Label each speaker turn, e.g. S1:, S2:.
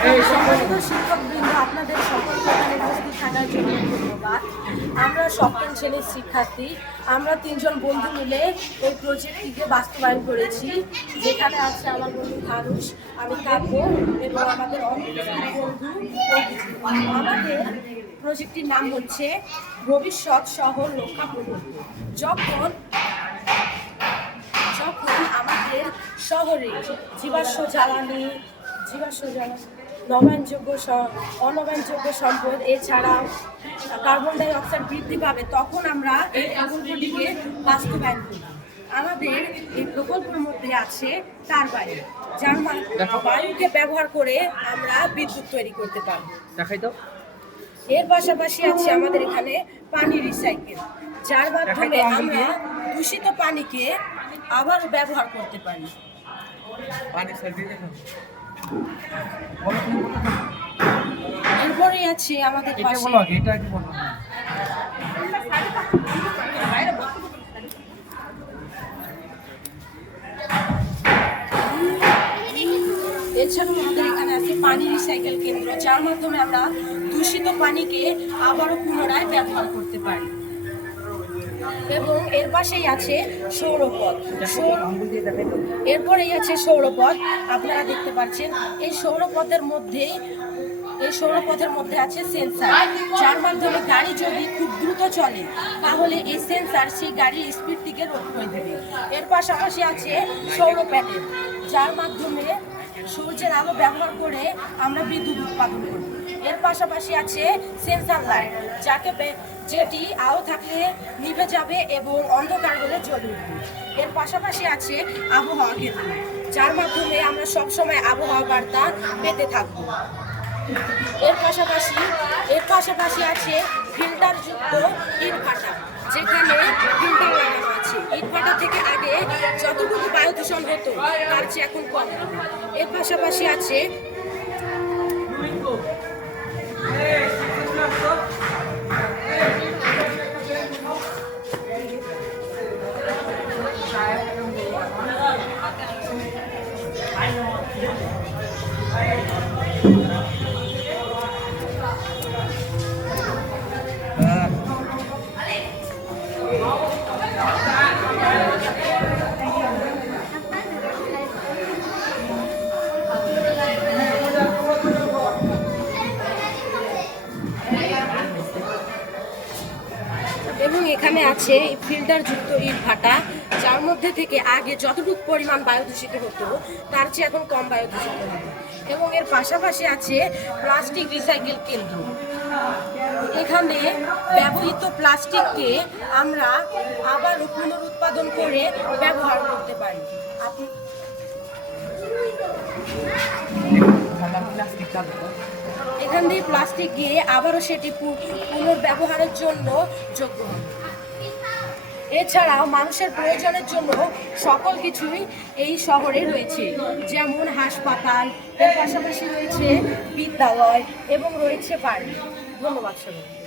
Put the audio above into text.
S1: সম্মানিত শিক্ষকবৃন্দ আপনাদের সকলকে এখানে উপস্থিত থাকার জন্য ধন্যবাদ। আমরা সপ্তম শ্রেণির শিক্ষার্থী। আমরা তিনজন বন্ধু মিলে এই প্রজেক্টটিকে বাস্তবায়ন করেছি। যেখানে আছে আমার বন্ধু ধানুষ আমি কাব্য এবং আমাদের অনেক বন্ধু আমাদের প্রজেক্টটির নাম হচ্ছে ভবিষ্যৎ শহর রক্ষা প্রকল্প যখন যখন আমাদের শহরে জীবাশ্ম জ্বালানি জীবাশ্ম জ্বালানি নবায়নযোগ্য অনবায়নযোগ্য সম্পদ এছাড়াও কার্বন ডাই অক্সাইড বৃদ্ধি পাবে তখন আমরা এই প্রকল্পটিকে বাস্তবায়ন করি আমাদের এই প্রকল্পের মধ্যে আছে তার বায়ু যার বায়ুকে ব্যবহার করে আমরা বিদ্যুৎ তৈরি করতে পারব।
S2: দেখাই দাও
S1: এর পাশাপাশি আছে আমাদের এখানে পানি রিসাইকেল যার মাধ্যমে আমরা দূষিত পানিকে আবারও ব্যবহার করতে পারি।
S2: পানি
S1: এরপরে আছে আমাদের
S2: এটা
S1: পাশে।
S2: বলো এটা কি বলো।
S1: এছাড়াও আমাদের এখানে আছে পানি রিসাইকেল কেন্দ্র যার মাধ্যমে আমরা দূষিত পানিকে আবারও পুনরায় ব্যবহার করতে পারি। এবং এর পাশেই আছে সৌরপথ। এরপরেই আছে সৌরপথ। আপনারা দেখতে পাচ্ছেন, এই সৌরপথের মধ্যে এই সৌরপথের মধ্যে আছে সেন্সার যার মাধ্যমে গাড়ি যদি খুব দ্রুত চলে, তাহলে এই সেন্সার সেই গাড়ির স্পিড থেকে রোধ করে দেবে। এর পাশাপাশি আছে সৌর প্যানেল যার মাধ্যমে সূর্যের আলো ব্যবহার করে আমরা বিদ্যুৎ উৎপাদন করি এর পাশাপাশি আছে সেন্সার লাইট যাকে যেটি আলো থাকলে নিভে যাবে এবং অন্ধকার হলে জ্বলে উঠবে। এর পাশাপাশি আছে আবহাওয়া কেন্দ্র, যার মাধ্যমে আমরা সবসময় আবহাওয়া বার্তা পেতে থাকব। এর পাশাপাশি এর পাশাপাশি আছে ফিল্টার যুক্ত ইটভাটা যেখানে ফিল্টার লাগানো আছে ইটভাটা থেকে আগে যতটুকু বায়ু দূষণ হতো তার চেয়ে এখন কম। এর পাশাপাশি আছে এবং এখানে আছে ফিল্টার যুক্ত ইট ভাটা, যার মধ্যে থেকে আগে যতটুকু পরিমাণ বায়ু দূষিত হতো, তার চেয়ে এখন কম বায়ু দূষিত হবে এবং এর পাশাপাশি আছে প্লাস্টিক রিসাইকেল কেন্দ্র এখানে ব্যবহৃত প্লাস্টিককে আমরা আবার পুনরুৎপাদন করে ব্যবহার করতে পারি আপনি। এখান দিয়ে প্লাস্টিক গিয়ে আবারও সেটি পুনর্ব্যবহারের জন্য যোগ্য এছাড়াও মানুষের প্রয়োজনের জন্য সকল কিছুই এই শহরে রয়েছে। যেমন হাসপাতাল, এর পাশাপাশি রয়েছে বিদ্যালয় এবং রয়েছে বাড়ি। ধন্যবাদ সবাই